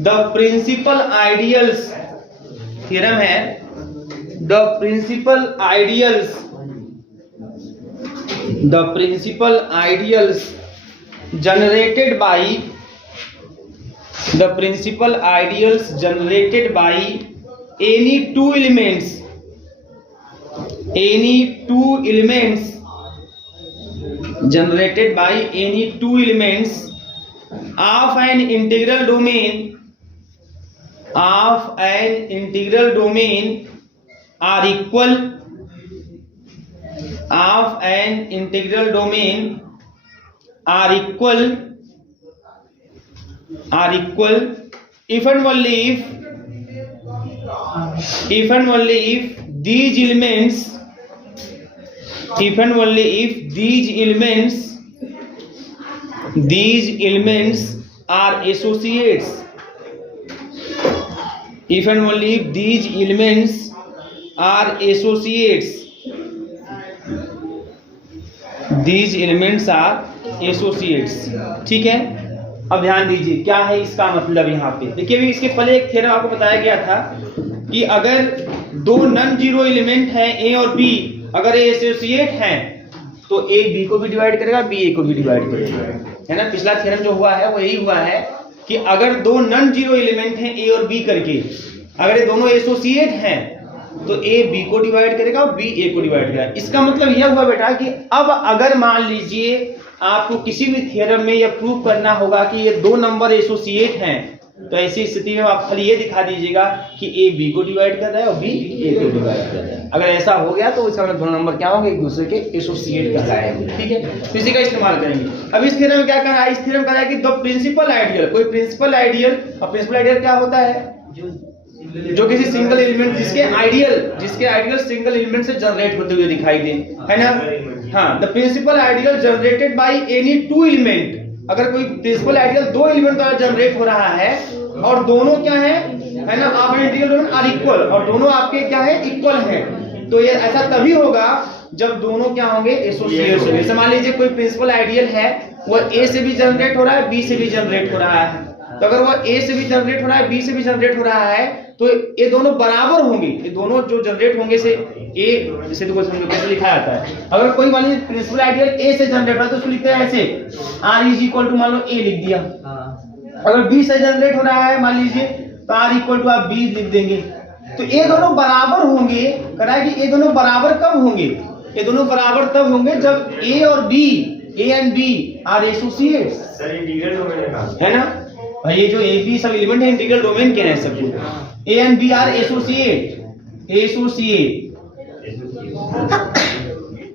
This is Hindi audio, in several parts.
द प्रिंसिपल आइडियल्स थ्योरम है, the principal ideals generated by any two elements generated by any two elements of an integral domain are equal if and only if these elements are associates, if and only if these elements are associates, ठीक है। अब ध्यान दीजिए क्या है इसका मतलब यहाँ पे देखिए, अभी इसके पहले एक थ्योरम आपको बताया गया था कि अगर दो नॉन जीरो एलिमेंट हैं ए और बी, अगर ए एसोसिएट हैं तो ए बी को भी डिवाइड करेगा, बी ए को भी डिवाइड करेगा, है ना। पिछला थ्योरम जो हुआ है वो यही हुआ है कि अगर दो नॉन जीरो एलिमेंट हैं ए और बी करके, अगर ये दोनों एसोसिएट हैं तो ए बी को डिवाइड करेगा और बी ए को डिवाइड करेगा। इसका मतलब यह हुआ बेटा कि अब अगर मान लीजिए आपको किसी भी थ्योरम में यह प्रूव करना होगा कि ये दो नंबर एसोसिएट हैं, तो ऐसी स्थिति में आप खाली ये दिखा दीजिएगा कि ए बी को डिवाइड कर रहा है और बी ए को डिवाइड कर रहा है। अगर ऐसा हो गया तो इसका मतलब दोनों नंबर क्या होंगे, एक दूसरे के एसोसिएट कहलाएंगे, ठीक है। तो इसी का इस्तेमाल करेंगे। अब इस थ्योरम में क्या कहा है, इस थ्योरम कहा है कि द प्रिंसिपल आइडियल, कोई प्रिंसिपल आइडियल, और प्रिंसिपल आइडियल क्या होता है, जो किसी सिंगल एलिमेंट जिसके आइडियल सिंगल एलिमेंट से जनरेट होते हुए दिखाई दे, है ना। हाँ, the principal ideal generated by any two element, अगर कोई प्रिंसिपल आइडियल दो एलिमेंट द्वारा जनरेट हो रहा है और दोनों क्या है ना, आप इंटीग्रल डोमेन आर इक्वल, और दोनों आपके क्या है, इक्वल हैं, तो ये ऐसा तभी होगा जब दोनों क्या होंगे, एसोसिएट होंगे। जैसे मान लीजिए कोई प्रिंसिपल आइडियल है, वो ए से भी जनरेट हो रहा है, बी से भी जनरेट हो रहा है, तो अगर वो ए से भी जनरेट हो रहा है, बी से भी जनरेट हो रहा है, तो ये दोनों बराबर होंगे, ये दोनों जो जनरेट होंगे से ए, जैसे तो कैसे लिखा जाता है, अगर कोई मान लीजिए प्रिंसिपल आइडियल ए से जनरेट हो रहा है तो उसको लिखते हैं ऐसे, आर इज इक्वल टू मान लो ए लिख दिया। अगर बी से जनरेट हो रहा है मान लीजिए तो आर इक्वल टू आप बी लिख देंगे। तो ये दोनों बराबर होंगे, कह रहा है कि ये दोनों बराबर कब होंगे, ये दोनों बराबर तब होंगे जब ए और b, a and b are associates, है ना। ये जो ए बी सब एलिमेंट है इंटीग्रल डोमेन के हैं सब, a and b are associate.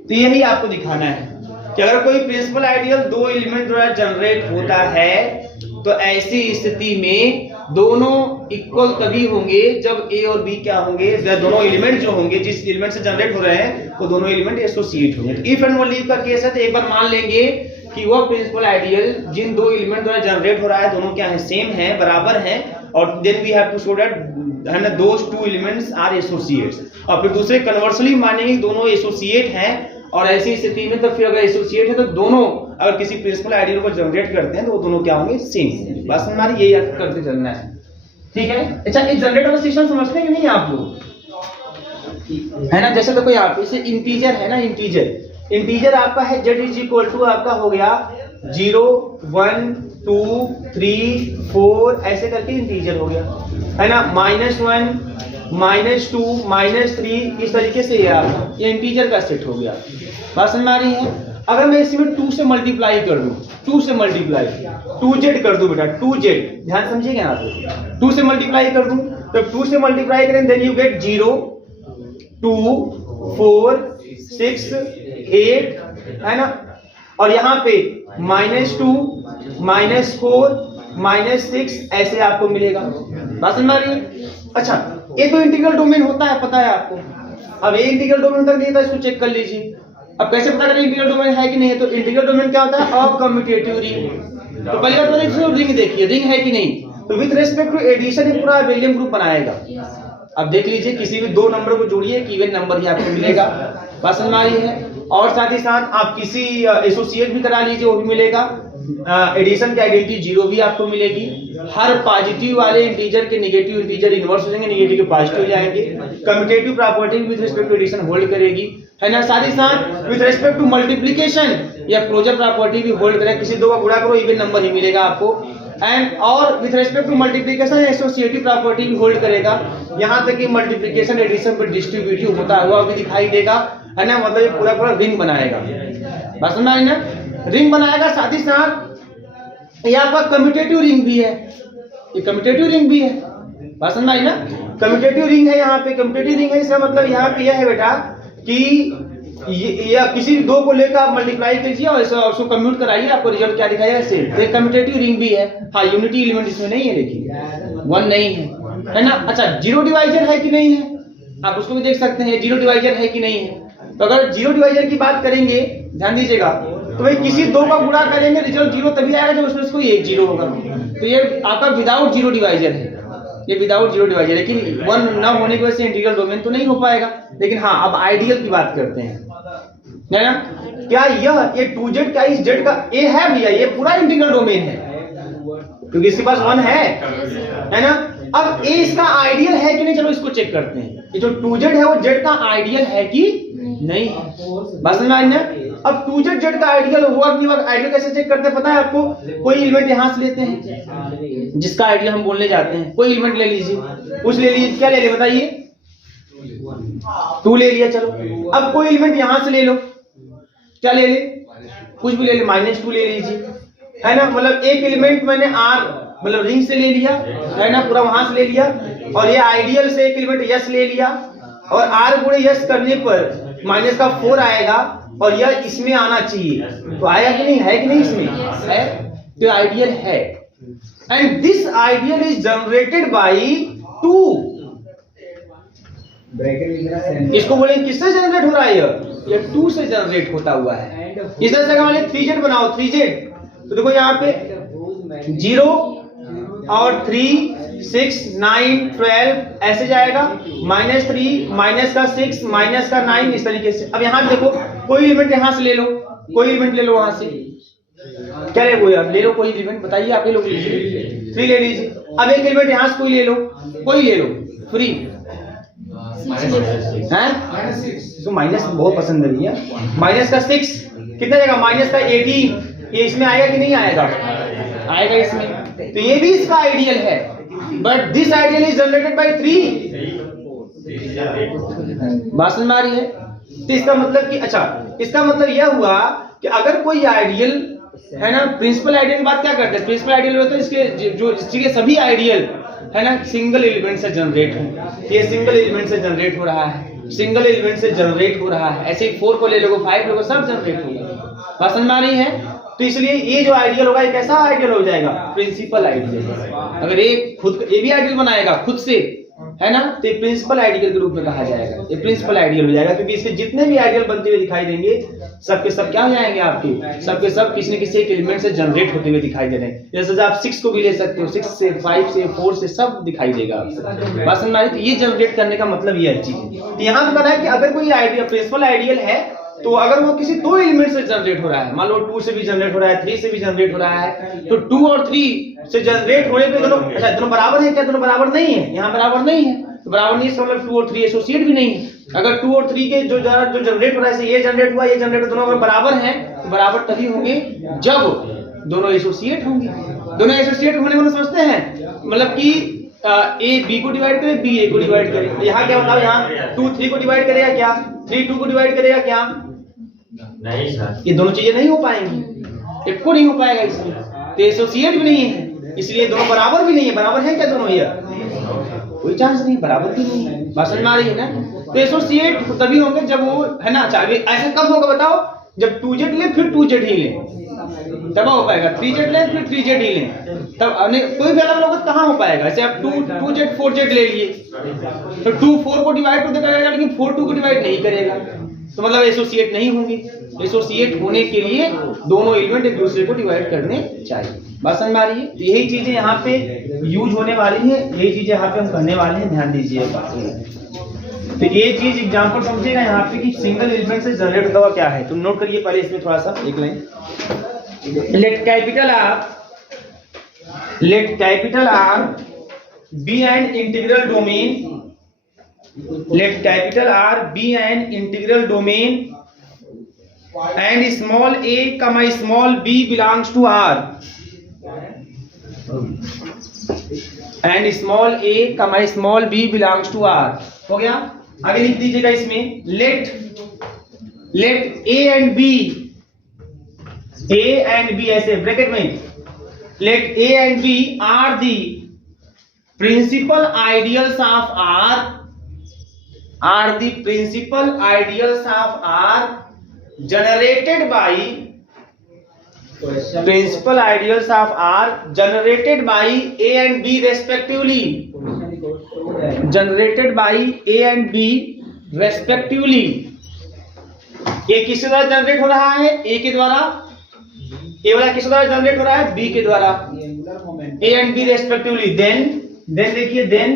तो यही आपको दिखाना है कि अगर कोई प्रिंसिपल आइडियल दो एलिमेंट द्वारा जनरेट होता है तो ऐसी स्थिति में दोनों इक्वल तभी होंगे जब ए और बी क्या होंगे, दोनों एलिमेंट जो होंगे जिस एलिमेंट से जनरेट हो रहे हैं वो दोनों एलिमेंट एसोसिएट होंगे। तो इफ एंड ओनली इफ का केस है, तो एक बार मान लेंगे कि वह प्रिंसिपल आइडियल जिन दो एलिमेंट द्वारा जनरेट हो रहा है दोनों क्या है, सेम है, बराबर हैं, और then we have to show that है ना those two elements are associates. और फिर दूसरे कन्वर्सली मानेंगे दोनों एसोसिएट हैं, और ऐसी स्थिति में तो फिर अगर एसोसिएट है तो दोनों अगर किसी प्रिंसिपल आइडियल को जनरेट करते हैं तो वो दोनों क्या होंगे, सेम। बस हमारी यही याद करते चलना है, ठीक है। अच्छा, ये जनरेट वाला सिस्टम समझते हैं कि नहीं आप लोग, है ना। जैसे तो कोई आप इसे इंटीजर है ना, इंटीजर आपका है z इज इक्वल टू आपका हो गया 0 1 2 3 4 ऐसे करके इंटीजर हो गया, है ना। -1 -2 -3 इस तरीके से ये इंटीजर का सेट हो गया। बात समझ में आ रही है। अगर मैं इसमें 2 से मल्टीप्लाई कर दूं, 2 से मल्टीप्लाई 2z कर दूं बेटा, 2z ध्यान समझिएगा यहाँ पे, 2 से मल्टीप्लाई कर दूं तो 2 से मल्टीप्लाई करें देन यू गेट 0 2 4 6 8, है ना। और यहाँ पे -2 -4 -6 ऐसे आपको मिलेगा। बात समझ में आ रही है। अच्छा, ये तो इंटीग्रल डोमेन होता है, पता है आपको। अब ये इंटीग्रल डोमेन तक नहीं था, इसको चेक कर लीजिए। अब कैसे पता करें इंटीग्रल डोमेन है कि नहीं है, तो इंटीग्रल डोमेन क्या होता है, अकम्यूटेटिव रिंग। तो पहले बात बताइए रिंग देखिए, रिंग है कि नहीं, तो विद रिस्पेक्ट टू एडिशन ये पूरा अबेलियन ग्रुप बनाएगा। अब देख लीजिए किसी भी दो नंबर को जोड़िए कि इवन नंबर ही आपको मिलेगा। बात समझ में आ रही है। और साथ ही साथ आप किसी एसोसिएट भी करा लीजिए, वो भी मिलेगा। एडिशन की आइडेंटिटी 0 भी आपको मिलेगी। हर पॉजिटिव वाले इंटीजर के नेगेटिव इंटीजर इनवर्स हो जाएंगे, नेगेटिव के पॉजिटिव हो जाएंगे। Commutative property with respect to addition hold करेगी, है ना। साथ ही साथ विद रिस्पेक्ट टू मल्टीप्लिकेशन या क्लोजर प्रॉपर्टी भी होल्ड करेगी, किसी दो का गुणा करो इवन नंबर ही मिलेगा आपको। एंड और with respect to multiplication associative property भी होल्ड करेगा, यहाँ तक कि मल्टीप्लिकेशन एडिशन पर डिस्ट्रीब्यूटिव होता हुआ भी दिखाई देगा, है ना। मतलब ये पूरा पूरा रिंग बनाएगा, बात समझ आई ना, रिंग बनाएगा। साथ ही साथ ये आपका कम्यूटेटिव रिंग भी है, ये कम्यूटेटिव रिंग भी है, बात समझ आई ना। कम्यूटेटिव रिंग है, यहाँ पे कम्यूटेटिव रिंग है, इसका मतलब यहाँ पे यह है बेटा कि या किसी दो को लेकर आप मल्टीप्लाई कीजिए और उसको कम्यूट कराइए, आपको रिजल्ट क्या दिखाएगा, सेम। तो कम्यूटेटिव रिंग भी है। हाँ, यूनिटी एलिमेंट इसमें नहीं है, देखिए 1 नहीं है ना। अच्छा, जीरो डिवाइजर है कि नहीं है, आप उसको भी देख सकते हैं, जीरो डिवाइजर है कि नहीं है। तो अगर जीरो डिवाइजर की बात करेंगे, ध्यान दीजिएगा, तो भाई किसी दो का गुणा करेंगे रिजल्ट जीरो तभी आएगा जब उसमें कोई एक जीरो होगा। तो ये आपका विदाउट जीरो डिवाइजर है, ये विदाउट जीरो डिवाइजर, लेकिन 1 न होने की वजह से इंटीग्रल डोमेन तो नहीं हो पाएगा। लेकिन हाँ, अब आइडियल की बात करते हैं, है ना। क्या ये 2z का इस z का a है भैया, ये पूरा इंटीग्रल डोमेन है क्योंकि इसके पास 1 है ना। अब a इसका आइडियल है कि नहीं, चलो इसको चेक करते हैं। ये जो 2z है वो z का आइडियल है कि नहीं, बस समझ में आई ना। अब 2z z का आइडियल हुआ कि नहीं, आइडियल कैसे चेक करते हैं पता है आपको। कोई एलिमेंट यहां से लेते हैं जिसका आइडियल हम बोलने जाते हैं, कोई एलिमेंट ले लीजिए, कुछ ले लीजिए, क्या ले लिए बताइए, 2 ले लिया, चलो। अब कोई एलिमेंट यहां से ले लो, क्या ले ले, कुछ भी ले ले, -2 ले लीजिए, है ना। मतलब एक एलिमेंट मैंने r मतलब रिंग से ले लिया, है ना, पूरा वहां से ले लिया, और ये आइडियल से एक एलिमेंट यस ले लिया, और r गुणे यस करने पर -4 आएगा, और यह इसमें आना चाहिए, तो आया कि नहीं, है कि नहीं, इसमें है, तो आइडियल है। And this ideal is generated by 2, इसको बोले किससे जनरेट हो रहा है, ये 2 से जनरेट होता हुआ है। इस तरह से अगर मान 3z बनाओ, 3z, तो देखो यहाँ पे 0 और 3 6 9 12 ऐसे जाएगा, -3 माइनस का 6 माइनस का 9 इस तरीके से। अब यहाँ देखो कोई एलिमेंट यहाँ से ले लो, कोई एलिमेंट ले लो वहां से, क्या ले लो यार, ले लो कोई एलिमेंट, बताइए आप, ले लो 3 ले लीजिए। अब एक एलिमेंट यहाँ से कोई ले लो, कोई ले लो फ्री है, तो माइनस बहुत पसंद है भैया, माइनस का 6 कितना जाएगा, माइनस का 18, ये इसमें आएगा कि नहीं आएगा, आएगा इसमें। तो ये भी इसका आइडियल है, but this ideal is generated by 3, बात समझ में आ रही है। तो इसका मतलब कि अच्छा, इसका मतलब यह हुआ कि अगर कोई आइडियल है ना, प्रिंसिपल आइडियल की बात क्या करते हैं, प्रिंसिपल आइडियल होता है इसके जो इसके सभी आइडियल है ना सिंगल एलिमेंट से जनरेट हो, ये सिंगल एलिमेंट से जनरेट हो रहा है, सिंगल एलिमेंट से जनरेट हो रहा है। ऐसे ही 4 को ले लो, 5 लोगों, सब जनरेट होगा, बात समझ में आ रही है। तो इसलिए ये जो आइडियल होगा, ये कैसा आइडियल हो जाएगा, प्रिंसिपल आइडियल। अगर ये खुद ये भी आइडियल बनाएगा खुद से, है ना, तो ये प्रिंसिपल आइडियल के रूप में कहा जाएगा, ये प्रिंसिपल आइडियल हो जाएगा, क्योंकि इसके जितने भी आइडियल बनते हुए दिखाई देंगे सबके सब क्या हो जाएंगे आपके, सबके सब किसी न किसी एक एलिमेंट से जनरेट होते हुए दिखाई दे रहे हैं। जैसे आप 6 को भी ले सकते हो, 6 से 5 से 4 से सब दिखाई देगा आपसे, बात समझ में आ रही है। तो ये जनरेट करने का मतलब ये चीज है। यहाँ पे पता है कि अगर कोई आइडियल प्रिंसिपल आइडियल है, तो अगर वो किसी 2 एलिमेंट से जनरेट हो रहा है, मान लो 2 से भी जनरेट हो रहा है, 3 से भी जनरेट हो रहा है, तो 2 और 3 से जनरेट होने पे दोनों, अच्छा दोनों बराबर है क्या, दोनों बराबर नहीं है, यहाँ बराबर नहीं है, तो बराबर नहीं है मतलब 2 और 3 एसोसिएट भी नहीं है। अगर 2 और 3 के जो जनरेट हो रहा है, ये जनरेट हुआ, ये जनरेट हुआ, दोनों अगर बराबर हैं, तो बराबर तभी होंगे जब दोनों एसोसिएट होंगे। दोनों एसोसिएट होने को समझते हैं, मतलब कि ए बी को डिवाइड करे, बी ए को डिवाइड करे। यहाँ क्या बताओ, यहाँ 2 3 को डिवाइड करेगा क्या, 3 2 को डिवाइड करेगा क्या, नहीं सर, ये दोनों चीजें नहीं हो पाएंगी, एक को नहीं हो पाएगा इसमें, तो एसोसिएट भी नहीं है, इसलिए दोनों बराबर भी नहीं है। बराबर है क्या दोनों, ये कोई चांस नहीं, बराबर भी नहीं है, बात समझ में आ रही है ना। तो एसोसिएट तभी होंगे जब वो, है ना, ऐसे कब होगा बताओ, जब 2z ले फिर 2z ही ले, तब हो पाएगा, 3z ले फिर 3z ही ले, तब कोई भी अलग लोग कहाँ हो पाएगा। ऐसे आप 2z 4z ले लिए, तो 2 4 को डिवाइड तो करेगा, लेकिन 4 2 को डिवाइड नहीं करेगा, तो मतलब एसोसिएट नहीं होंगे। एसोसिएट होने के लिए दोनों एलिमेंट एक दूसरे को डिवाइड करने चाहिए, बात समझ में आ रही है। तो यही चीजें यहाँ पे यूज होने वाली है, यही चीजें यहाँ पे हम करने वाले हैं, ध्यान दीजिएगा। तो ये चीज एग्जांपल समझिएगा यहाँ पे कि सिंगल एलिमेंट से जनरेट होता हुआ क्या है, तुम नोट करिए पहले इसमें थोड़ा सा एक लाइन। लेट कैपिटल आप Let capital R be an integral domain. Let capital R be an integral domain, and small a comma small b belongs to R. And small a comma small b belongs to R. हो गया? आगे लिख दीजिएगा इसमें let a and b ऐसे ब्रैकेट में, let a and b are the principal ideals of R, are the principal ideals of R generated by principal ideals of R generated by A and B respectively, generated by A and B respectively. ए किसके द्वारा जनरेट हो रहा है? ए के द्वारा. ए वाला किसके द्वारा जनरेट हो रहा है? बी के द्वारा. A and b respectively. Then देखिए देन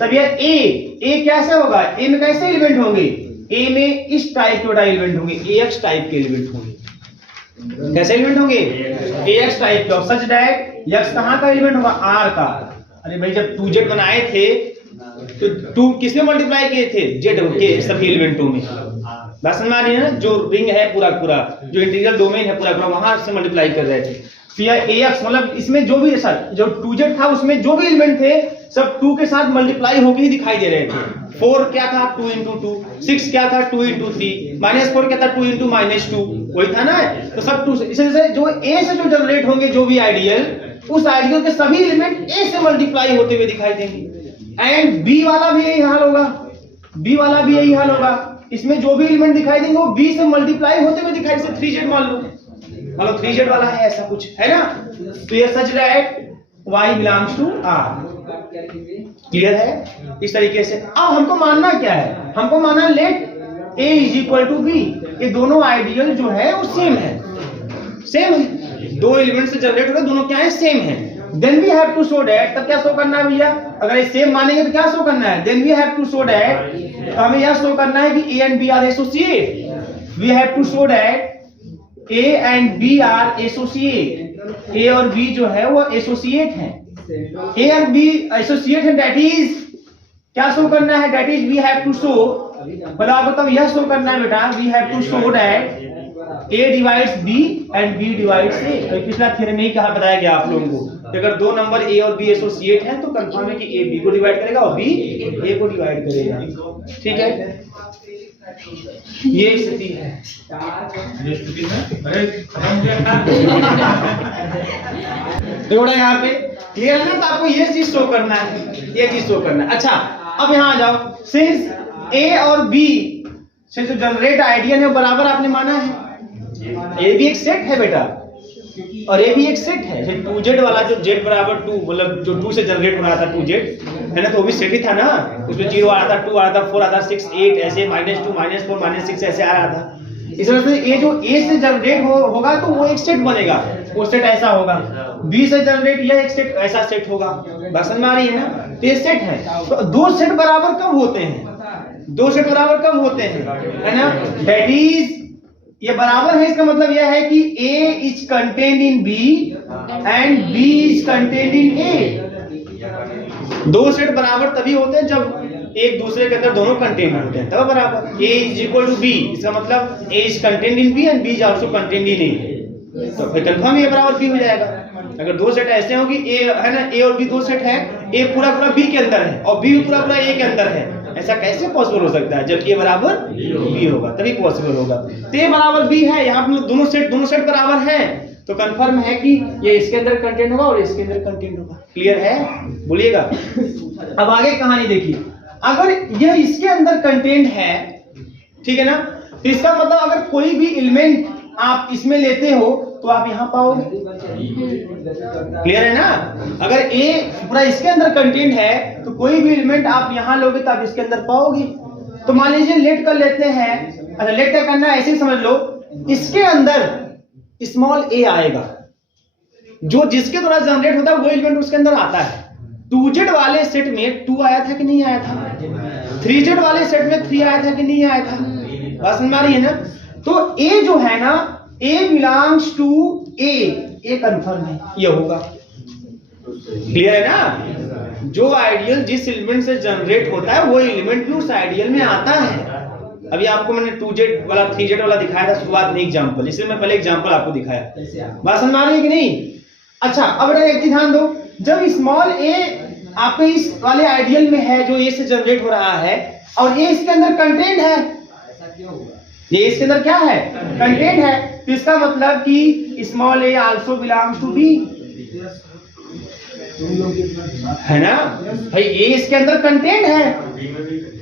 तब यह ए कैसे होगा? ए में कैसे एलिमेंट होंगे? ए में इस टाइप के एलिमेंट होंगे, एएक्स टाइप के एलिमेंट होंगे. कैसे एलिमेंट होंगे? एएक्स टाइप के. सच दैट एक्स कहां का एलिमेंट होगा? आर का. अरे भाई जब 2z बनाए थे तो 2 किसमें मल्टीप्लाई किए थे? जेड के सभी एलिमेंटों में. बात समझ आ रही है ना? जो रिंग है पूरा जो इंटीग्रल डोमेन है पूरा वहां से मल्टीप्लाई कर रहे थे. तो यह ax मतलब इसमें जो भी जो 2z था उसमें जो भी एलिमेंट थे सब 2 के साथ मल्टीप्लाई होके ही दिखाई दे रहे थे. 4 क्या था? 2 into 2. 6 क्या था? 2 into 3. -4 क्या था? 2 into -2. वही था ना? तो सब 2 से जो a से जो जनरेट होंगे जो भी आइडियल, उस आइडियल के सभी एलिमेंट a से मल्टीप्लाई होते हुए दिखाई देंगे. एंड b वाला भी यही हाल होगा. b वाला भी यही हाल होगा. इसमें जो भी एलिमेंट दिखाई देंगे वो b से मल्टीप्लाई होते हुए दिखाई. से 3z मान लो, मतलब 3z वाला है, ऐसा कुछ है ना? तो ये such that y belongs to r. Clear है? इस तरीके से. अब हमको मानना क्या है? हमको मानना let a is equal to b. ये दोनों आइडियल जो है वो सेम है. सेम है, दो एलिमेंट से जनरेट हो रहे दोनों क्या है? सेम है. Then we have to show that. तब क्या शो करना है भैया? अगर ये सेम मानेंगे तो क्या शो करना है? Then we have to show that. हमें यह शो करना है कि a and b are associate. We have to show that a and b are associate. a और b जो है वो एसोसिएट है. a and b एसोसिएट है. दैट इज क्या शो करना है? That is we have to show, मतलब आपको तब यह शो करना है बेटा, we have to show that a divides b and b divides a. तो पिछला थ्योरम में ही कहा बताया गया आप लोगों को, अगर दो नंबर a और b एसोसिएट हैं तो कंफर्म है कि a b को डिवाइड करेगा और b a को डिवाइड करेगा. ठीक है, ये स्थिति है. ये स्थिति है. अरे देखो बेटा यहाँ पे क्लियर है ना? तो आपको ये चीज शो करना है, ये चीज शो करना है. अच्छा अब यहाँ आ जाओ. सिंस a और b से जो जनरेट आइडियल है बराबर आपने माना है. ए भी एक सेट है बेटा, और ए भी एक सेट है. 2z वाला जो z बराबर 2 मतलब जो 2 से जनरेट हो रहा था 2z है ना, तो वो भी सेट ही था ना. उसमें 0 आ रहा था, 2 आ रहा था, 4 आ रहा था, 6 8 ऐसे, -2 -4 -6 ऐसे आ रहा था. इस तरह से ये जो a से जनरेट होगा तो वो एक सेट बनेगा, वो सेट ऐसा होगा. b से जनरेट यह एक सेट ऐसा सेट होगा. बात समझ में आ रही है ना? तो ये सेट है. तो दो सेट बराबर कब होते हैं? दो सेट बराबर कब होते हैं, है ना? दैट इज ये बराबर है, इसका मतलब यह है कि a is contained in b and b is contained in a. दो सेट बराबर तभी होते हैं जब एक दूसरे के अंदर दोनों कंटेन्ड होते हैं, तब बराबर. a is equal to b, इसका मतलब a is contained in b and b is also contained in a. तो फिर कंफर्म ये बराबर b हो जाएगा. अगर दो सेट ऐसे हो कि a है ना, a और b दो सेट है, a पूरा पूरा b के अंदर है और b पूरा पूरा a के अंदर है, ऐसा कैसे पॉसिबल हो सकता है? जब a बराबर b होगा तभी पॉसिबल होगा. तो a बराबर b है, यहाँ पर दोनों सेट बराबर हैं, तो कंफर्म है कि ये इसके अंदर कंटेंट होगा और इसके अंदर कंटेंट होगा. क्लियर है? बोलिएगा. अब आगे कहानी देखिए. अगर यह इसके अंदर कंटेंट है, ठीक है ना, तो इसका मतलब अगर कोई भी एलिमेंट आप इसमें लेते हो तो आप यहां पाओगे. क्लियर है ना? अगर a पूरा इसके अंदर कंटेंट है तो कोई भी एलिमेंट आप यहां लोगे तो आप इसके अंदर पाओगे. तो मान लीजिए लेट कर लेते हैं. अच्छा लेट क्या करना है, ऐसे ही समझ लो. इसके अंदर स्मॉल a आएगा, जो जिसके द्वारा जनरेट होता है वो एलिमेंट उसके अंदर आता है. 2z वाले सेट में 2 आया था कि नहीं आया था? 3z वाले सेट में 3 आया था कि नहीं आया था? बात समझ में आ रही है ना? तो a जो है ना, a belongs to a confirm है, ये होगा. क्लियर है ना? जो आइडियल जिस एलिमेंट से जनरेट होता है वो एलिमेंट भी उस आइडियल में आता है। अभी आपको मैंने 2z वाला 3z वाला दिखाया था शुरुआत में एग्जांपल, इसलिए मैं पहले एग्जांपल आपको दिखाया। बात समझ आ रही है कि नहीं? अच्छा, अब एक चीज ध्यान दो, जब स्मॉल a आपके इस वाले आइडियल में है जो a से जनरेट हो रहा है और a इसके अंदर कंटेंट है, ये इसके अंदर क्या है? कंटेंट है, तो इसका मतलब कि small a also belongs to b, है ना भाई? a इसके अंदर कंटेंट है,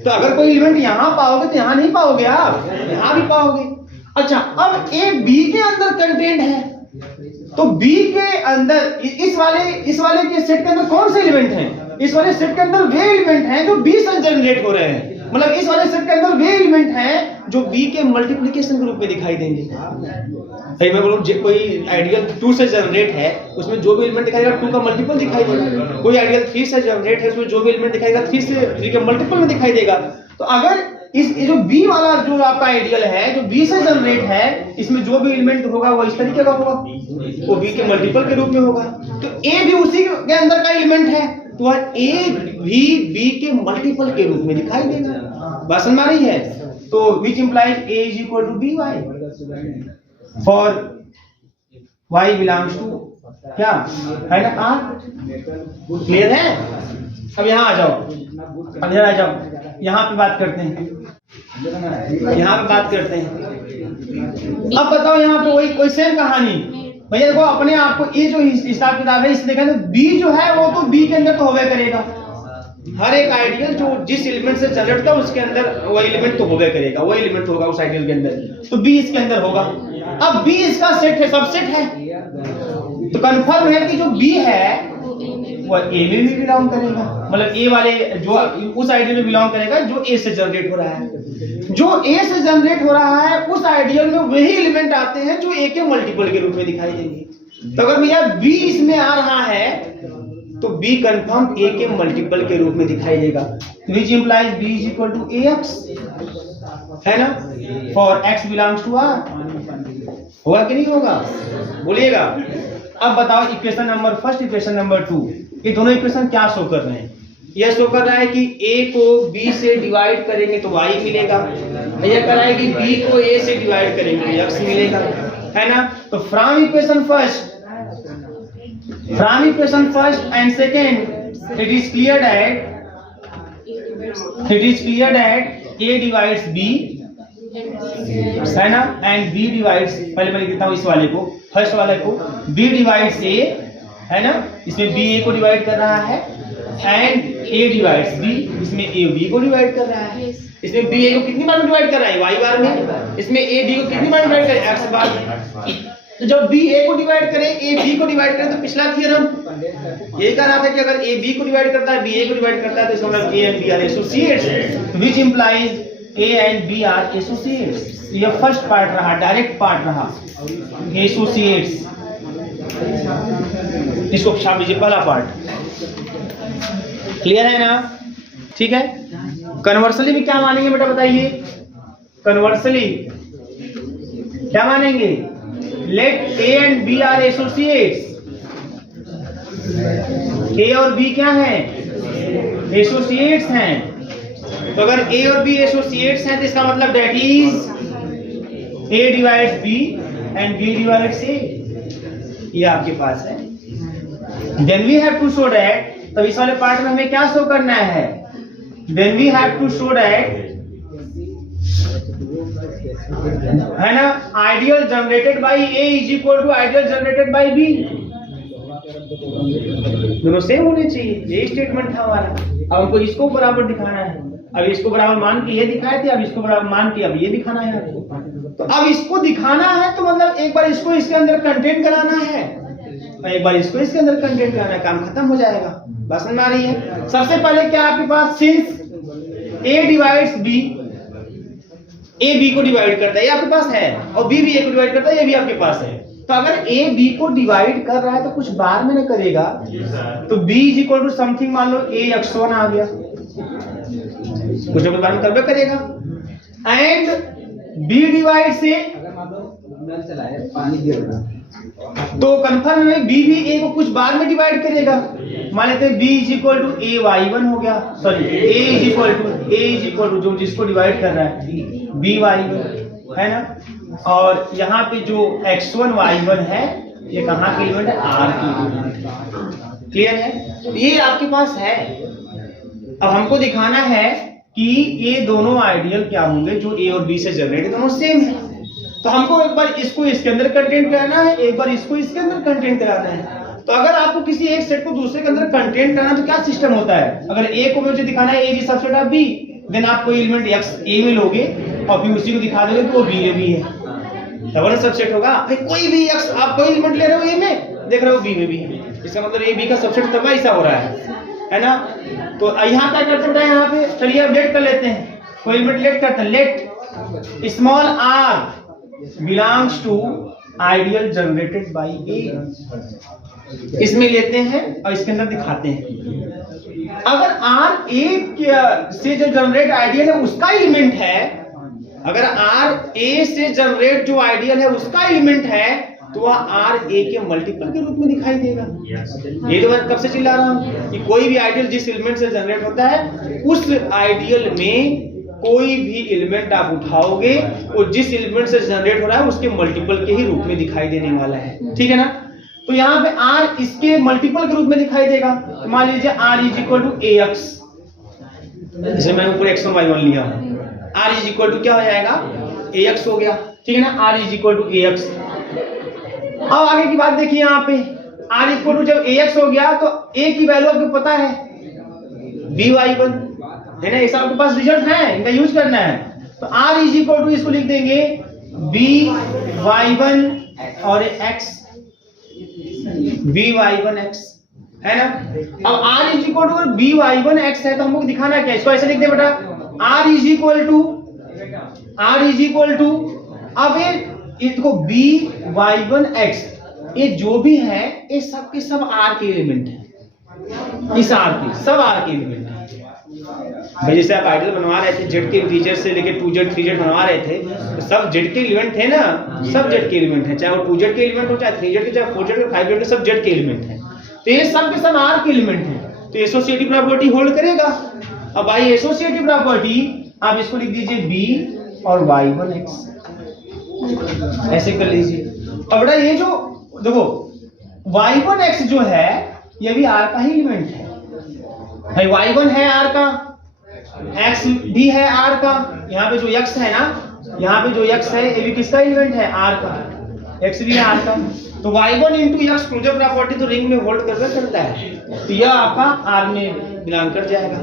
तो अगर कोई एलिमेंट यहाँ पाओगे तो यहाँ नहीं पाओगे, आप यहाँ भी पाओगे। अच्छा, अब a b के अंदर कंटेंट है, तो b के अंदर इस वाले के सेट के अंदर कौन से एलिमेंट हैं? इस वाले सेट के अंदर वे एलिमेंट हैं जो b से जनरेट हो रहे हैं, मतलब इस वाले सेट के अंदर वे एलिमेंट हैं जो b के मल्टीप्लिकेशन के रूप में दिखाई देंगे। भाई मैं बोलूं कोई आइडियल 2 से जनरेट है, उसमें जो भी एलिमेंट दिखाई देगा 2 का मल्टीपल दिखाई देगा। कोई आइडियल 3 से जनरेट है, उसमें जो भी एलिमेंट दिखाएगा 3 से 3 के मल्टीपल में दिखाई देगा। तो अगर इस जो b वाला जो आपका आइडियल है जो b से जनरेट है, इसमें जो भी एलिमेंट होगा वो इस तरीके का होगा, वो b के मल्टीपल के रूप में होगा। तो a भी उसी के अंदर का एलिमेंट है, तो वह a भी b के मल्टीपल के रूप में दिखाई देगा। बात समझ आ रही है? तो which implies a is equal to by for y belongs to क्या है ना r। क्लियर है? अब यहाँ आ जाओ, अब इधर आ जाओ, यहाँ पे बात करते हैं, यहाँ पे बात करते हैं। अब बताओ यहाँ पे वही कोई सेम कहानी भैया, देखो अपने आप को ये जो हिसाब किताब है इससे देखा तो b जो है वो तो b के अंदर तो होवे करेगा, हर एक आइडियल जो जिस एलिमेंट से जनरेट होता है उसके अंदर वो एलिमेंट तो होवे करेगा, वो एलिमेंट होगा उस आइडियल के अंदर, तो b इसके अंदर होगा। अब b इसका सेट है, सबसेट है, तो कंफर्म है कि जो b है वो a में भी बिलोंग करेगा, मतलब a वाले जो उस आइडियल में बिलोंग करेगा जो a से जनरेट हो रहा है। जो a से जनरेट हो रहा है उस आइडियल में वही एलिमेंट आते हैं जो a के मल्टीपल के रूप में दिखाई देंगे। तो अगर भैया b इसमें आ रहा है तो b कंफर्म a के मल्टीपल के रूप में दिखाई देगा, which implies b is equal to ax, है ना? for x belongs to r, होगा कि नहीं होगा? बोलिएगा। अब बताओ equation number first, equation number 2, ये दोनों इक्वेशन क्या शो कर रहे हैं? यह शो कर रहा है कि a को b से डिवाइड करेंगे तो y मिलेगा, यह कर रहा है कि b को a से डिवाइड करेंगे तो x मिलेगा, है ना? तो from equation first and second it is clear that a divides b, है ना, एंड b डिवाइड्स, पहले मैं लिखता हूँ इस वाले को, फर्स्ट वाले को, b डिवाइड्स a, है ना, इसमें b a को डिवाइड कर रहा है, एंड a डिवाइड्स b, इसमें a b को डिवाइड कर रहा है। इसमें b a को कितनी बार डिवाइड कर रहा है? y बार में। इसमें a b को कितनी बार डिवाइड कर रहा है? x बार में। तो जब b a को डिवाइड करे, a b को डिवाइड करे, तो पिछला थ्योरम यही कह रहा था कि अगर a b को डिवाइड करता है, b a को डिवाइड करता है, तो इसका मतलब a and b are associates, which implies a and b are associates। ये फर्स्ट पार्ट रहा, डायरेक्ट पार्ट रहा, एसोसिएट्स, इसको छाप लीजिए पहला पार्ट। क्लियर है ना? ठीक है। कन्वर्सली भी क्या मानेंगे बेटा बताइए? कन्वर्सली क्या मानेंगे? Let a and b are associates, a और b क्या है? एसोसिएट्स हैं। तो अगर a और b एसोसिएट्स हैं तो इसका मतलब that is a divides b and b divides a, ये आपके पास है। Then we have to show that, तब इस वाले पार्ट में हमें क्या शो करना है? Then we have to show that, है ना, ideal generated by a is equal to ideal generated by b, दोनों सेम होने चाहिए, ये स्टेटमेंट था हमारा। अब हमको इसको बराबर दिखाना है, अब इसको बराबर मान के ये दिखाए थे, अब इसको बराबर मान के अब ये दिखाना है आपको। तो अब इसको दिखाना है तो मतलब एक बार इसको इसके अंदर कंटेंट कराना है, एक बार इसको इसके अंदर कंटेंट कराना है, काम खत्म हो जाएगा। बस समझ आ रही है? सबसे पहले क्या आपके पास, since a divides b, a b को डिवाइड करता है, ये आपके पास है, और b भी a को डिवाइड करता है, ये भी आपके पास है। तो अगर a b को डिवाइड कर रहा है तो कुछ बार में न करेगा, तो b is equal to something, मान लो a x1 आ गया, कुछ ना कुछ बार में करबे करेगा, एंड b डिवाइड से, नल चलाए पानी गिर रहा, तो कंफर्म है b भी a को कुछ बार में डिवाइड करेगा, मान लेते हैं b is equal to a y one हो गया, sorry a is equal to जो जिसको डिवाइड कर रहा है b वाई वन है ना, और यहाँ पे जो x1 y1 है ये कहाँ के एलिमेंट है, r के एलिमेंट। क्लियर है? तो ये आपके पास है। अब हमको दिखाना है कि ये दोनों आइडियल क्या होंगे जो a और b से जनरेट, दोनों सेम है। तो हमको एक बार इसको इसके अंदर कंटेंट कराना है, एक बार इसको इसके अंदर कंटेंट कराना है। तो अगर आपको किसी एक सेट को दूसरे के अंदर कंटेंट कराना तो क्या सिस्टम होता है, अगर a को मुझे दिखाना है a की सबसेट ऑफ b, देन आप कोई एलिमेंट x a में लोगे और फिर उसी को दिखा दोगे कि वो b में भी है, डबल सबसेट होगा। भाई कोई भी x आप कोई एलिमेंट ले रहे हो a में, देख रहे हो b में भी है, इसका मतलब a b का सबसेट तब ऐसा हो रहा है ना। तो यहाँ क्या कर सकते हैं, यहाँ पे चलिए अब लेट कर लेते हैं, कोई एलिमेंट लेट करते हैं, let small r belongs to ideal generated by a, इसमें लेते हैं और इसके अंदर दिखाते हैं। अगर r a से जो जनरेट आइडियल है उसका एलिमेंट है, अगर r a से जनरेट जो आइडियल है उसका एलिमेंट है तो वह r a के मल्टीपल के रूप में दिखाई देगा। ये तो मैं कब से चिल्ला रहा हूं कि कोई भी आइडियल जिस एलिमेंट से जनरेट होता है उस आइडियल में कोई भी एलिमेंट आप उठाओगे और जिस एलिमेंट से जनरेट हो रहा है उसके मल्टीपल के ही रूप में दिखाई देने वाला है, ठीक है ना। तो यहाँ पे r इसके मल्टीपल के रूप में दिखाई देगा। तो मान लीजिए r is equal to ax, जैसे मैं ऊपर x1 y1 लिया हूँ, r इज इक्वल टू क्या हो जाएगा, ax हो गया, ठीक है ना, r is equal to ax। अब आगे की बात देखिए, यहाँ पे r इक्वल टू जब ax हो गया तो a की वैल्यू आपको पता है b y1 है ना, ऐसा आपके पास रिजल्ट है, इनका यूज करना है। तो r इज इक्वल टू इसको लिख देंगे b y1 और x b y1 x है ना। अब r is equal to b y1 x है तो हमको दिखाना क्या है, इसको ऐसे लिख दे बेटा, r इज इक्वल टू अब ये देखो b y1 x, ये जो भी है ये सब के सब r के एलिमेंट है, इस r के सब r के एलिमेंट है। भाई जैसे आप आइडियल बनवा रहे थे जेड के इंटीजर से लेके 2z 3z बनवा रहे थे तो सब जेड के एलिमेंट थे ना, सब जेड के एलिमेंट है, चाहे वो 2z के एलिमेंट हो, चाहे 3z के, चाहे 4z के, 5z के, सब जेड के एलिमेंट है। तो ये सब के सब r के एलिमेंट है, तो एसोसिएटिव प्रॉपर्टी होल्ड करेगा। अब भाई एसोसिएटिव प्रॉपर्टी आप इसको लिख दीजिए b और y1 x, ऐसे कर लीजिए। अब बेटा ये जो देखो y1 x जो है ये भी r का ही एलिमेंट है, भाई y1 है r का, x भी है r का, यहाँ पे जो x है ना, यहाँ पे जो x है ये भी किसका एलिमेंट है, r का, x भी है r का। तो y1 into x closure property तो रिंग में होल्ड करता है, तो यह आपका r में बिलोंग कर जाएगा।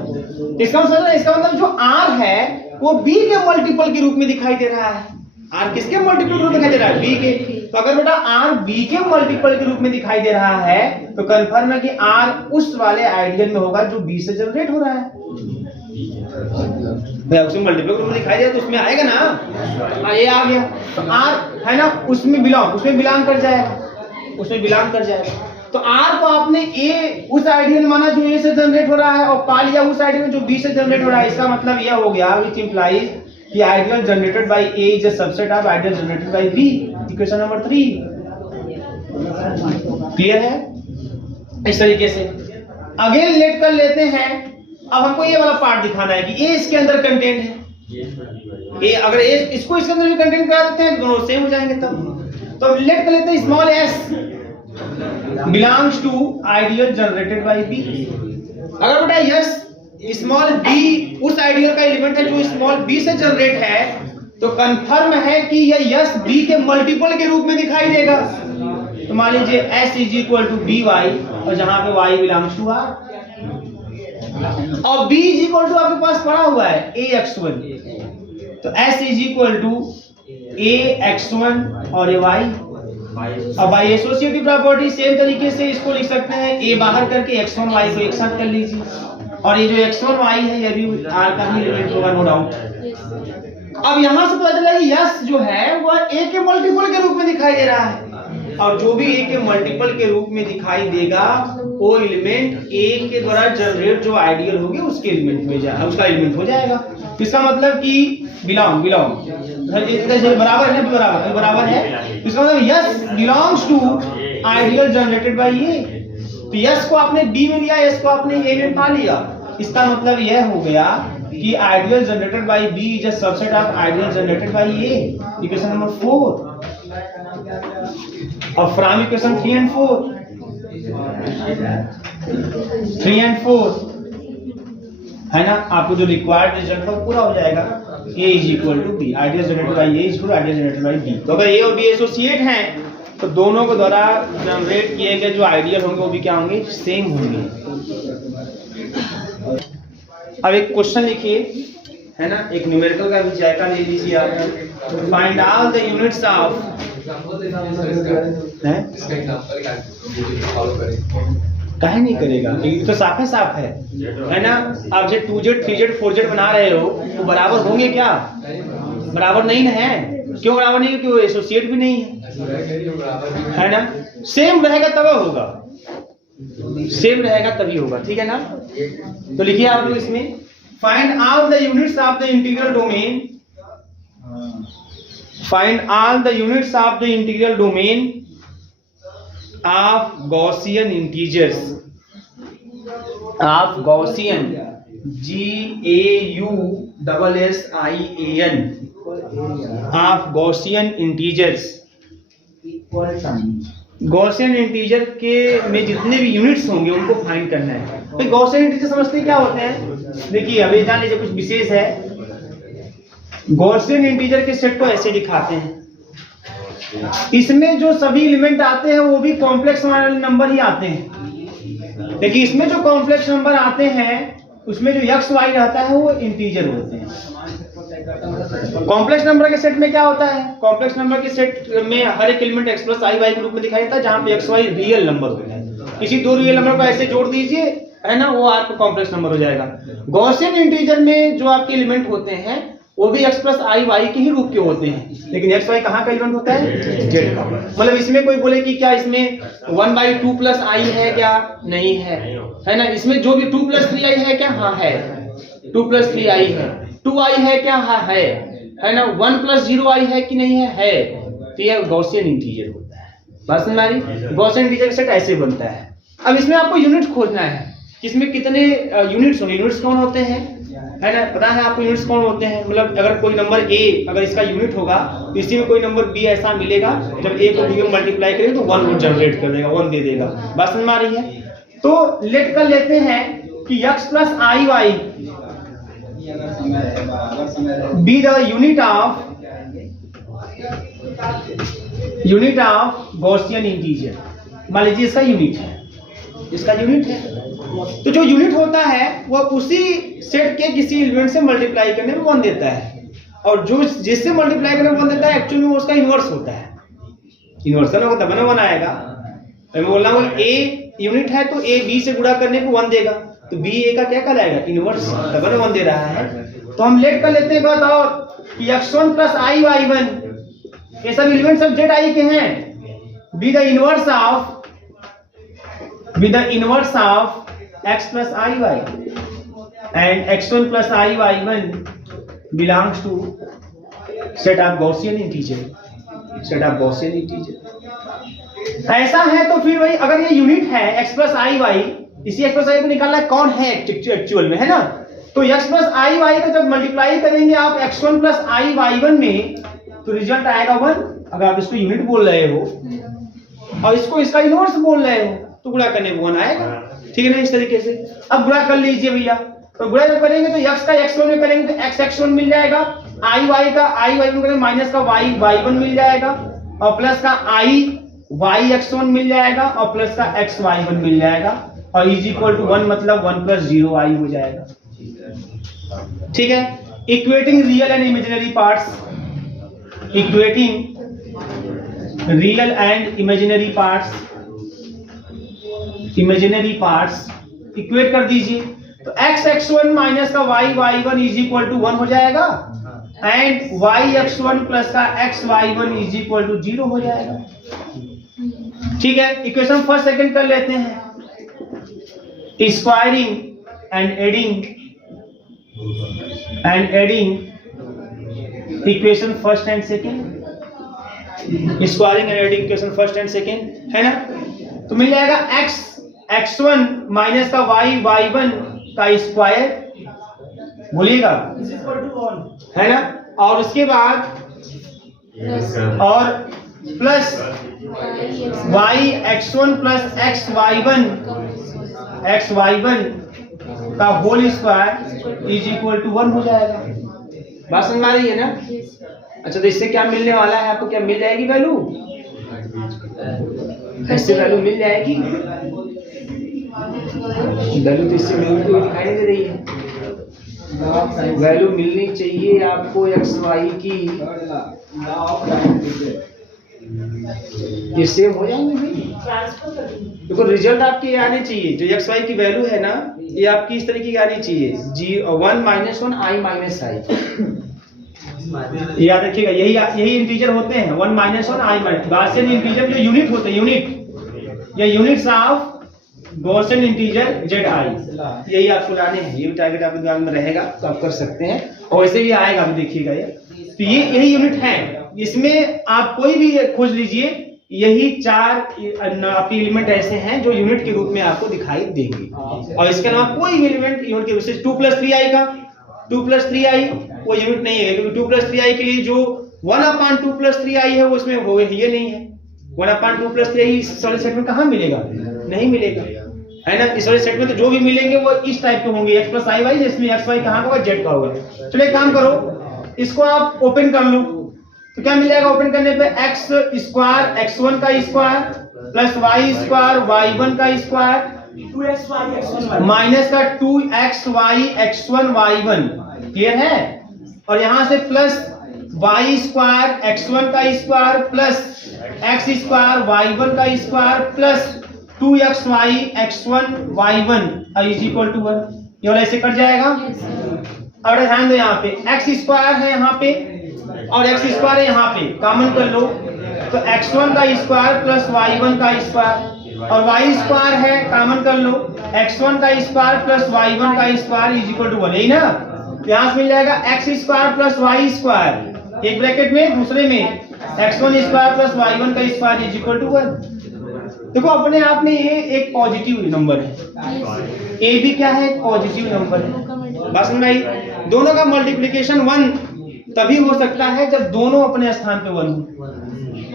इसका मतलब जो r है वो b के मल्टीपल के रूप में दिखाई दे रहा है। r किसके मल्टीपल के रूप में दिखाई दे रहा है, b के। तो अगर बेटा r b के मल्टीपल के रूप में दिखाई दे रहा है तो कंफर्म है कि r उस वाले आइडियल में होगा जो b से जनरेट हो रहा है। उसमें मल्टीपल रूप में दिखाई दे तो उसमें आएगा ना, ये आ गया तो r है ना, उसमें बिलोंग कर जाएगा, तो r को आपने a उस आइडियल माना जो a से जनरेट हो रहा है और पा लिया उस आइडियल में जो b से जनरेट हो रहा है। इसका मतलब यह हो गया विच इंप्लाइज कि ideal generated by a is a subset of ideal generated by b, equation number 3। Clear है? इस तरीके से अगेन लेट कर लेते हैं। अब हमको ये वाला पार्ट दिखाना है कि a इसके अंदर कंटेंट है, a अगर a इसको इसके अंदर भी कंटेंट करा देते हैं दोनों सेम हो जाएंगे। तब तो लेट कर लेते हैं small s belongs to ideal generated by b। अगर बेटा यस स्मॉल b उस आइडियल का एलिमेंट है जो स्मॉल b से जनरेट है तो कंफर्म है कि यह यस b के मल्टीपल के रूप में दिखाई देगा। तो मान लीजिए s is equal to b y और जहां पे y बिलोंग्स टू r और b इज इक्वल टू आपके पास पड़ा हुआ है ax1, तो s is equal to ax1 और ay। अब बाय एसोसिएटिव प्रॉपर्टी सेम तरीके से इसको लिख सकते हैं, a बाहर करके x1 y को एक साथ कर लीजिए और ये जो x1 y है ये भी r का ही एलिमेंट होगा, नो डाउट। अब यहां से पता चला कि यस जो है वह a के मल्टीपल के रूप में दिखाई दे रहा है और जो भी a के मल्टीपल के रूप में दिखाई देगा वो एलिमेंट a के द्वारा जनरेट जो आइडियल होगी उसके एलिमेंट में जाएगा, उसका एलिमेंट हो जाएगा। इसका मतलब कि बिलोंग बराबर है, इसका मतलब s belongs to ideal generated by a। तो यस को आपने बी में लिया, एस को आपने ए में पा लिया। इसका मतलब यह हो गया कि ideal generated by b is a subset of ideal generated by a. Equation number 4। अब फ्रॉम इक्वेशन 3 and 4 है ना, आपको जो रिक्वायर्ड रिजल्ट है पूरा हो जाएगा। A is equal to b, ideal generated by a is equal to ideal generated by b. तो अगर ए और बी एसोसिएट हैं तो दोनों के द्वारा जनरेट किए गए जो आइडियल होंगे वो भी क्या होंगे, सेम होंगे। अब एक क्वेश्चन लिखिए, है ना, एक न्यूमेरिकल का भी जायका ले लीजिए आप। Find all the units of काहे नहीं करेगा, ये तो साफ है ना। आप जो 2z 3z 4z बना रहे हो वो बराबर होंगे क्या, बराबर नहीं है। क्यों बराबर नहीं, क्योंकि वो एसोसिएट भी नहीं है ना। सेम रहेगा तब होगा, सेम रहेगा तभी होगा, ठीक है ना। तो लिखिए आप लोग इसमें, find all the units of the integral domain, find all the units of the integral domain of Gaussian integers, of Gaussian GAUSSIAN, of Gaussian integers. Gaussian integer के में जितने भी यूनिट्स होंगे उनको फाइंड करना है। तो गॉसियन इंटीजर समझते हैं क्या होते हैं, देखिए अभी जान लीजिए कुछ विशेष है। गॉसियन इंटीजर के सेट को ऐसे दिखाते हैं, इसमें जो सभी एलिमेंट आते हैं वो भी कॉम्प्लेक्स नंबर ही आते हैं, लेकिन इसमें जो कॉम्प्लेक्स नंबर आते हैं उसमें जो x y रहता है वो इंटीजर होते हैं। कॉम्प्लेक्स नंबर के सेट में क्या होता है, कॉम्प्लेक्स नंबर के सेट में हर एक element x plus i Y के रूप में दिखाई देता है, जहां पे x y रियल नंबर होता है। किसी दो रियल नंबर को ऐसे जोड़ दीजिए, है ना, वो आपका कॉम्प्लेक्स नंबर हो जाएगा। गॉसियन इंटीजर में जो आपके एलिमेंट होते हैं वो भी x प्लस आई वाई के ही रूप के होते हैं, लेकिन x y कहाँ का एलिमेंट होता है, z का। मतलब इसमें कोई बोले कि क्या इसमें 1/2 प्लस आई है क्या, नहीं है ना। इसमें जो भी 2 प्लस 3 आई है क्या, हाँ है, 2 प्लस 3 आई है। 2 आई है क्या, हाँ है ना। 1 प्लस 0 आई है कि नहीं है। तो ये गॉसियन इंटीजर होता है। बात समझ आ रही, गॉसियन इंटीजर का सेट ऐसे बनता है। अब इसमें आपको यूनिट खोजना है, इसमें कितने यूनिट्स होंगे। यूनिट्स कौन होते हैं, है ना, पता है आपको यूनिट्स कौन होते हैं। मतलब अगर कोई नंबर a अगर इसका यूनिट होगा तो इसी में कोई नंबर b ऐसा मिलेगा, जब a को b में मल्टीप्लाई करेंगे तो 1 को जनरेट कर देगा, 1 दे देगा। बात समझ में आ रही है। तो लेट कर लेते हैं कि x plus i y be the unit of Gaussian integer. मान लीजिए इसका यूनिट है, इसका यूनिट है। तो जो यूनिट होता है वो उसी सेट के किसी एलिमेंट से मल्टीप्लाई करने में 1 देता है, और जो जिससे मल्टीप्लाई करने में 1 देता है एक्चुअली में उसका इनवर्स होता है। इनवर्स ना होता बना 1 आएगा। मैं बोल रहा हूँ a यूनिट है तो a b से गुणा करने को 1 देगा, तो b a का क्या कहलाएगा, इनवर्स। तब 1 दे रहा है। तो हम लेट कर लेते हैं बात और कि x1 प्लस आई वाई 1 ये सब एलिमेंट सब z i के हैं। Be the inverse of x plus iy and x1 plus iy1 belongs to set of Gaussian integer, set of Gaussian integer। ऐसा है तो फिर वही, अगर ये यूनिट है x plus iy, इसी x plus iy को निकालना है कौन है एक्चुअल में, है ना। तो x plus iy को जब मल्टीप्लाई करेंगे आप x1 plus iy1 में तो रिजल्ट आएगा 1। अगर आप इसको यूनिट बोल रहे हो और इसको इसका इनवर्स बोल रहे हो तो गुणा करने को 1 आएगा, ठीक है ना। इस तरीके से अब गुणा कर लीजिए भैया। तो गुणा जब करेंगे तो x का x1 में करेंगे तो x x1 मिल जाएगा, i y का i y1 करेंगे माइनस का y y1 मिल जाएगा, और प्लस का i y x1 मिल जाएगा, और प्लस का x y1 मिल जाएगा, और इज इक्वल टू 1 मतलब 1 प्लस 0 i हो जाएगा, ठीक है। Equating real and imaginary parts, equating real and imaginary parts, imaginary parts equate कर दीजिए। तो x x1 माइनस का y y1 is equal to 1 हो जाएगा, एंड y x1 प्लस का x y1 is equal to 0 हो जाएगा, ठीक है। इक्वेशन फर्स्ट सेकंड कर लेते हैं। Squaring and adding equation first and second, squaring and adding equation first and second, है ना। तो मिल जाएगा x x1 माइनस का y1 का स्क्वायर, भूलिएगा, है ना, और उसके बाद और plus y x1 plus xy1 का whole square is equal to 1 हो जाएगा। बात समझ में आ रही है ना? अच्छा, तो इससे क्या मिलने वाला है आपको? क्या मिल जाएगी वैल्यू? इससे वैल्यू मिल जाएगी। वैल्यू तो इससे मिलती हुई दिखाई नहीं दे रही है। वैल्यू मिलनी चाहिए आपको एक्स वाई की, ये सेम हो जाएंगे भाई। देखो रिजल्ट आपके ये आने चाहिए, जो एक्स वाई की वैल्यू है ना, ये आपकी इस तरीके की आनी चाहिए, 1 - 1 i - i। याद रखिएगा, यही इंटीजर होते हैं, 1 - 1 i - गॉसियन इंटीजर जो यूनिट होते हैं, यूनिट या units of Gaussian integer zi, यही आपको लाने हैं। ये भी टारगेट आपके दिमाग में रहेगा तो आप कर सकते हैं, और ऐसे भी आएगा, अभी देखिएगा। ये तो यही यूनिट है, इसमें आप कोई भी खोज लीजिए, यही 4 आपके एलिमेंट ऐसे हैं जो यूनिट के रूप में आपको दिखाई देंगे। और इसके अलावा कोई भी एलिमेंट यूनिट के रूप से 2 + 3i का 2 + 3i वो यूनिट नहीं है, क्योंकि 2 + 3i के लिए जो 1/2 + 3i है वो इसमें हो ये नहीं है। 1/2 + 3i इस सॉलिड सेट में कहाँ मिलेगा? नहीं मिलेगा, है ना। इस सॉलिड सेट में तो जो भी मिलेंगे वो इस टाइप के होंगे, x + iy, जिसमें xy कहाँ होगा? z का होगा। चलो एक काम करो, इसको आप ओपन कर लो, तो क्या मिल जाएगा ओपन करने पे? x² x1 का स्क्वायर प्लस y² y1 का स्क्वायर 2xy x1 माइनस का 2xy x1 y1, क्लियर है। और यहां से प्लस y² x1 का स्क्वायर प्लस x² y1 का square plus 2xy x1 y1 is equal to 1। ये वाला ऐसे कट जाएगा। और ध्यान दो, यहाँ पे x² है यहाँ पे और x² है यहाँ पे, कॉमन कर लो, तो x1 का स्क्वायर प्लस y1 का स्क्वायर, और y² है, कॉमन कर लो, x1 का स्क्वायर प्लस y1 का स्क्वायर इज इक्वल टू 1, यही ना। यहाँ से मिल जाएगा x² प्लस y², एक ब्रैकेट में, दूसरे में x1² प्लस y1 का स्क्वायर इज इक्वल टू 1। देखो अपने आप में ये एक पॉजिटिव नंबर है, ए भी क्या है? पॉजिटिव नंबर है। बस नहीं, दोनों का मल्टीप्लिकेशन 1 तभी हो सकता है जब दोनों अपने स्थान पे 1 हो,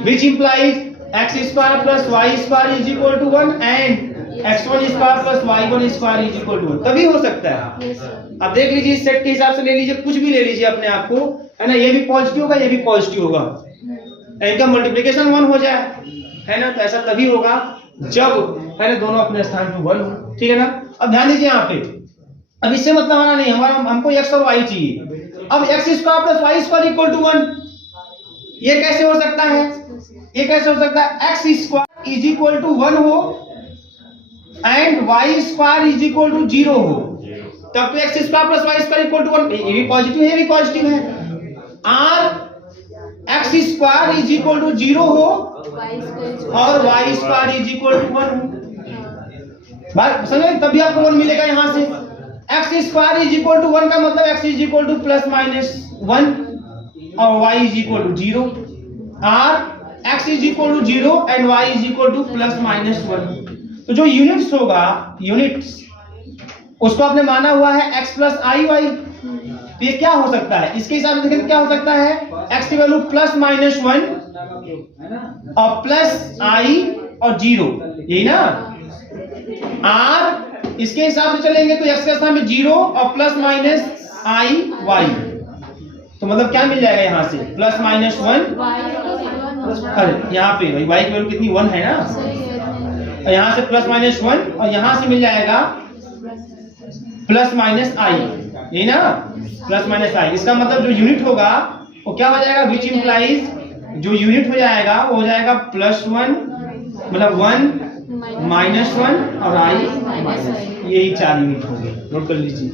which implies x² plus y² is equal to 1 and x1² plus y1² is equal to 1, तभी हो सकता है। अब देख लीजिए, इस सेट के हिसाब से ले लीजिए, कुछ भी ले लीजिए अपने आप को, है ना, ये भी पॉजिटिव होगा, ये भी पॉजिटिव होगा, इनका मल्टीप्लिकेशन 1 हो जाए, है ना। तो ऐसा तभी होगा जब, है ना, दोनों अपने स्थान पे 1 हो, ठीक है ना। अब ध्यान दीजिए यहाँ पे, अब इससे मतलब आना नहीं, हमको x और y चाहिए। अब x² plus y² equal to 1, ये कैसे हो सकता है? ये कैसे हो सकता है? x² इज इक्वल टू 1 हो and y² is equal to 0 हो, तब तो x² plus y² equal to 1, ये भी पॉजिटिव है, ये भी पॉजिटिव है। और x² इज इक्वल टू 0 हो और y² इज इक्वल टू 1 हो, बात समझे? तभी आपको 1 मिलेगा। यहाँ से x² इज इक्वल टू 1 का मतलब x is equal to plus minus 1 और y इज इक्वल टू 0, और x is equal to 0 and y is equal to plus minus 1। तो जो यूनिट्स होगा, यूनिट्स उसको आपने माना हुआ है x प्लस i y, तो ये क्या हो सकता है? इसके हिसाब से देखें क्या हो सकता है? x की वैल्यू प्लस माइनस 1 और प्लस i और 0, यही ना। और इसके हिसाब से चलेंगे तो x के स्थान में 0 और प्लस माइनस i y, तो मतलब क्या मिल जाएगा यहाँ से? प्लस माइनस 1, अरे यहाँ पे भाई y की वैल्यू कितनी? 1 है ना, और यहाँ से प्लस माइनस 1 और यहाँ से मिल जाएगा प्लस माइनस i, यही ना, प्लस माइनस i। इसका मतलब जो यूनिट होगा वो क्या हो जाएगा? विच इंप्लाइज, जो यूनिट हो जाएगा वो हो जाएगा +1, मतलब 1 -1 और i, यही 4 यूनिट होंगे। नोट कर लीजिए।